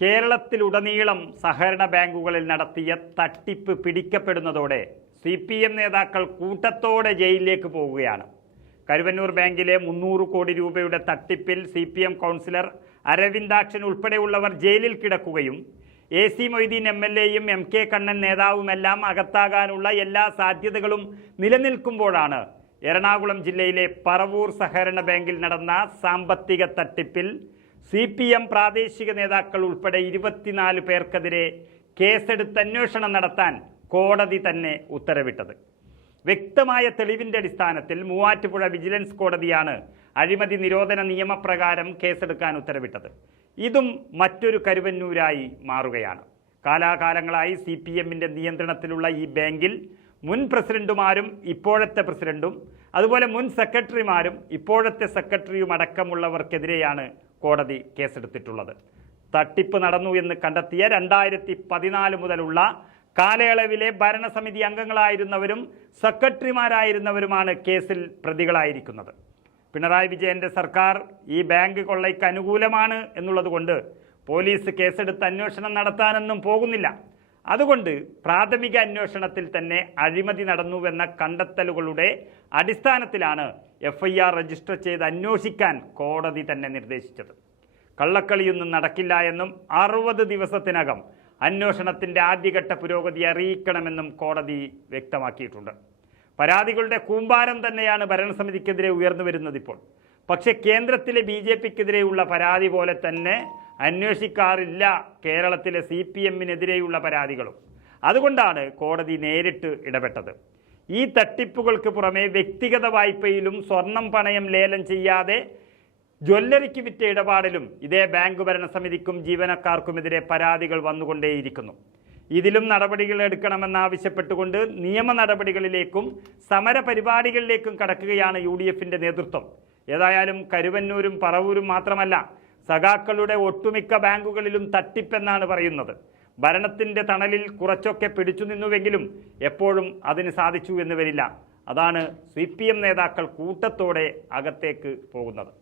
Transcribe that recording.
കേരളത്തിലുടനീളം സഹകരണ ബാങ്കുകളിൽ നടത്തിയ തട്ടിപ്പ് പിടിക്കപ്പെടുന്നതോടെ സി പി എം നേതാക്കൾ കൂട്ടത്തോടെ ജയിലിലേക്ക് പോവുകയാണ്. കരുവന്നൂർ ബാങ്കിലെ മുന്നൂറ് കോടി രൂപയുടെ തട്ടിപ്പിൽ C P M councillor Aravindakshan ഉൾപ്പെടെയുള്ളവർ ജയിലിൽ കിടക്കുകയും A C Moideen M L എയും എം കെ കണ്ണൻ നേതാവുമെല്ലാം അകത്താകാനുള്ള എല്ലാ സാധ്യതകളും നിലനിൽക്കുമ്പോഴാണ് എറണാകുളം ജില്ലയിലെ പറവൂർ സഹകരണ ബാങ്കിൽ നടന്ന സാമ്പത്തിക തട്ടിപ്പിൽ സി പി എം പ്രാദേശിക നേതാക്കൾ ഉൾപ്പെടെ ഇരുപത്തിനാല് പേർക്കെതിരെ കേസെടുത്ത് അന്വേഷണം നടത്താൻ കോടതി തന്നെ ഉത്തരവിട്ടത്. വ്യക്തമായ തെളിവിന്റെ അടിസ്ഥാനത്തിൽ മൂവാറ്റുപുഴ വിജിലൻസ് കോടതിയാണ് അഴിമതി നിരോധന നിയമപ്രകാരം കേസെടുക്കാൻ ഉത്തരവിട്ടത്. ഇതും മറ്റൊരു കരുവന്നൂരായി മാറുകയാണ്. കാലാകാലങ്ങളായി സി പി എമ്മിന്റെ നിയന്ത്രണത്തിലുള്ള ഈ ബാങ്കിൽ മുൻ പ്രസിഡന്റുമാരും ഇപ്പോഴത്തെ പ്രസിഡന്റും അതുപോലെ മുൻ സെക്രട്ടറിമാരും ഇപ്പോഴത്തെ സെക്രട്ടറിയും അടക്കമുള്ളവർക്കെതിരെയാണ് കോടതി കേസെടുത്തിട്ടുള്ളത്. തട്ടിപ്പ് നടന്നു എന്ന് കണ്ടെത്തിയ രണ്ടായിരത്തി പതിനാല് മുതലുള്ള കാലയളവിലെ ഭരണസമിതി അംഗങ്ങളായിരുന്നവരും സെക്രട്ടറിമാരായിരുന്നവരുമാണ് കേസിൽ പ്രതികളായിരിക്കുന്നത്. പിണറായി വിജയന്റെ സർക്കാർ ഈ ബാങ്ക് കൊള്ളയ്ക്ക് അനുകൂലമാണ് എന്നുള്ളതുകൊണ്ട് പോലീസ് കേസെടുത്ത് അന്വേഷണം നടത്താനൊന്നും പോകുന്നില്ല. അതുകൊണ്ട് പ്രാഥമിക അന്വേഷണത്തിൽ തന്നെ അഴിമതി നടന്നുവെന്ന കണ്ടെത്തലുകളുടെ അടിസ്ഥാനത്തിലാണ് എഫ് ഐ ആർ രജിസ്റ്റർ ചെയ്ത് അന്വേഷിക്കാൻ കോടതി തന്നെ നിർദ്ദേശിച്ചത്. കള്ളക്കളിയൊന്നും നടക്കില്ല എന്നും അറുപത് ദിവസത്തിനകം അന്വേഷണത്തിന്റെ ആദ്യഘട്ട പുരോഗതി അറിയിക്കണമെന്നും കോടതി വ്യക്തമാക്കിയിട്ടുണ്ട്. പരാതികളുടെ കൂമ്പാരം തന്നെയാണ് ഭരണസമിതിക്കെതിരെ ഉയർന്നു വരുന്നത് ഇപ്പോൾ. പക്ഷേ കേന്ദ്രത്തിലെ ബി ജെ പിക്കെതിരെയുള്ള പരാതി പോലെ തന്നെ അന്വേഷിക്കാറില്ല കേരളത്തിലെ സി പി എമ്മിനെതിരെയുള്ള പരാതികളും. അതുകൊണ്ടാണ് കോടതി നേരിട്ട് ഇടപെട്ടത്. ഈ തട്ടിപ്പുകൾക്ക് പുറമെ വ്യക്തിഗത വായ്പയിലും സ്വർണം പണയം ലേലം ചെയ്യാതെ ജ്വല്ലറിക്ക് വിറ്റ ഇടപാടിലും ഇതേ ബാങ്ക് ഭരണസമിതിക്കും ജീവനക്കാർക്കുമെതിരെ പരാതികൾ വന്നുകൊണ്ടേയിരിക്കുന്നു. ഇതിലും നടപടികൾ എടുക്കണമെന്നാവശ്യപ്പെട്ടുകൊണ്ട് നിയമ നടപടികളിലേക്കും സമര പരിപാടികളിലേക്കും കടക്കുകയാണ് യു ഡി എഫിന്റെ നേതൃത്വം. ഏതായാലും കരുവന്നൂരും പറവൂരും മാത്രമല്ല സഖാക്കളുടെ ഒട്ടുമിക്ക ബാങ്കുകളിലും തട്ടിപ്പെന്നാണ് പറയുന്നത്. ഭരണത്തിന്റെ തണലിൽ കുറച്ചൊക്കെ പിടിച്ചു നിന്നുവെങ്കിലും എപ്പോഴും അതിന് സാധിച്ചു എന്ന് വരില്ല. അതാണ് സി നേതാക്കൾ കൂട്ടത്തോടെ അകത്തേക്ക് പോകുന്നത്.